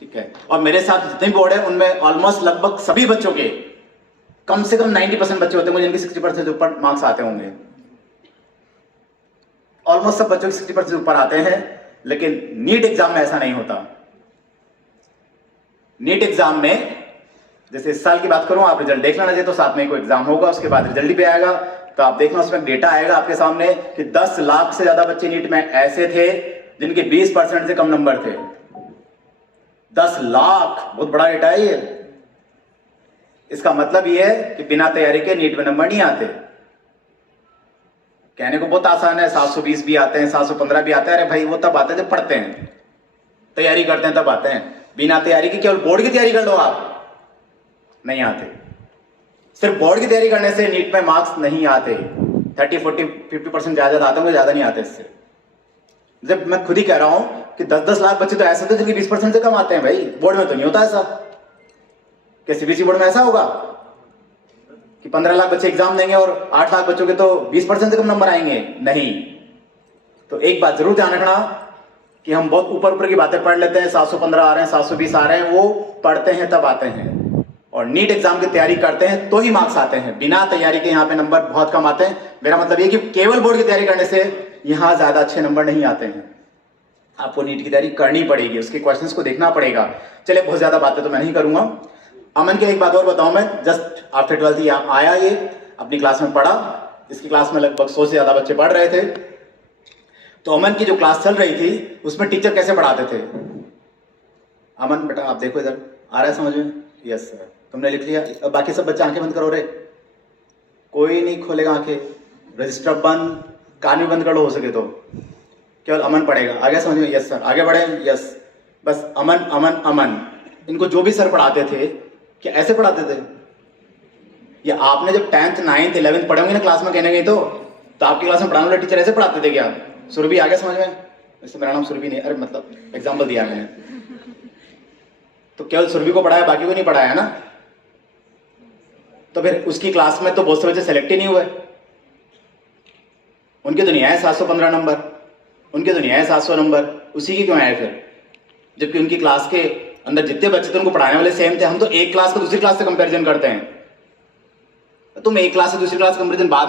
ठीक है। और मेरे साथ जितने बोर्ड है उनमें ऑलमोस्ट लगभग सभी बच्चों के कम से कम 90% बच्चे होते हैं जिनके 60% से ऊपर मार्क्स आते होंगे। ऑलमोस्ट सब बच्चों के 60% से ऊपर आते हैं, लेकिन नीट एग्जाम में ऐसा नहीं होता। नीट एग्जाम में जैसे इस साल की बात करूं, आप रिजल्ट देख लेना चाहिए, तो साथ में कोई एग्जाम होगा, उसके बाद रिजल्ट भी आएगा, तो आप देखना उसमें डेटा आएगा आपके सामने कि 10 लाख से ज्यादा बच्चे नीट में ऐसे थे जिनके 20% से कम नंबर थे। 10 लाख बहुत बड़ा डेटा है ये। इसका मतलब ये है कि बिना तैयारी के नीट में नंबर नहीं आते। कहने को बहुत आसान है, 720 भी आते हैं, 715 भी आते हैं। अरे भाई वो तब आते हैं जब पढ़ते हैं, तैयारी करते हैं तब आते हैं। बिना तैयारी के केवल बोर्ड की तैयारी कर लो आप, नहीं आते। सिर्फ बोर्ड की तैयारी करने से नीट में मार्क्स नहीं आते। 30, 40, 50% ज्यादा आते होंगे, ज्यादा नहीं आते इससे। जब मैं खुद ही कह रहा हूं कि 10-10 लाख बच्चे तो ऐसे थे जिनके 20% से कम आते हैं। भाई बोर्ड में तो नहीं होता ऐसा। क्या सीबीएसई बोर्ड में ऐसा होगा कि 15 लाख बच्चे एग्जाम देंगे और 8 लाख बच्चों के तो 20% से कम नंबर आएंगे? नहीं। तो एक बात जरूर ध्यान रखना कि हम बहुत ऊपर ऊपर की बातें पढ़ लेते हैं, 715 आ रहे हैं, 720 आ रहे हैं, वो पढ़ते हैं तब आते हैं। और नीट एग्जाम की तैयारी करते हैं तो ही मार्क्स आते हैं। बिना तैयारी के यहाँ पे नंबर बहुत कम आते हैं। मेरा मतलब ये कि केवल बोर्ड की तैयारी करने से यहाँ ज्यादा अच्छे नंबर नहीं आते हैं। आपको नीट की तैयारी करनी पड़ेगी, उसके क्वेश्चंस को देखना पड़ेगा। चलिए, बहुत ज्यादा बातें तो मैं नहीं करूंगा। अमन की एक बात और बताऊं, मैं जस्ट आफ्टर 12th यहाँ आया, ये अपनी क्लास में पढ़ा। इसकी क्लास में लगभग 100 से ज्यादा बच्चे पढ़ रहे थे। तो अमन की जो क्लास चल रही थी उसमें टीचर कैसे पढ़ाते थे। अमन बेटा आप देखो इधर, आ रहा है समझ में? यस सर, तुमने लिख लिया। अब बाकी सब बच्चे आंखें बंद करो रे, कोई नहीं खोलेगा आंखें, रजिस्टर बंद, कान भी बंद कर लो हो सके तो। केवल अमन पढ़ेगा। आगे समझ में? Yes sir. आगे बढ़े? यस। बस अमन अमन अमन। इनको जो भी सर पढ़ाते थे क्या ऐसे पढ़ाते थे? या आपने जब 10th 9th 11th पढ़े होंगे ना क्लास में कहने गई तो आपकी क्लास में पढ़ाने वाले टीचर ऐसे पढ़ाते थे क्या? सुरभि आ गया समझ में? वैसे मेरा नाम सुरभि नहीं, अरे मतलब एग्जाम्पल दिया मैंने। तो केवल सुरभि को पढ़ाया, बाकी को नहीं पढ़ाया ना। तो फिर उसकी क्लास में तो बहुत से बच्चे सेलेक्ट ही नहीं हुए। उनके तो नहीं आए 715 नंबर, उनके तो नहीं आए 700 नंबर, उसी की क्यों आए फिर? जबकि उनकी क्लास के अंदर जितने बच्चे थे उनको पढ़ाने वाले सेम थे। हम तो एक क्लास को दूसरी क्लास से कंपैरिजन करते हैं। तुम एक क्लास से दूसरी क्लास कंपैरिजन बाद में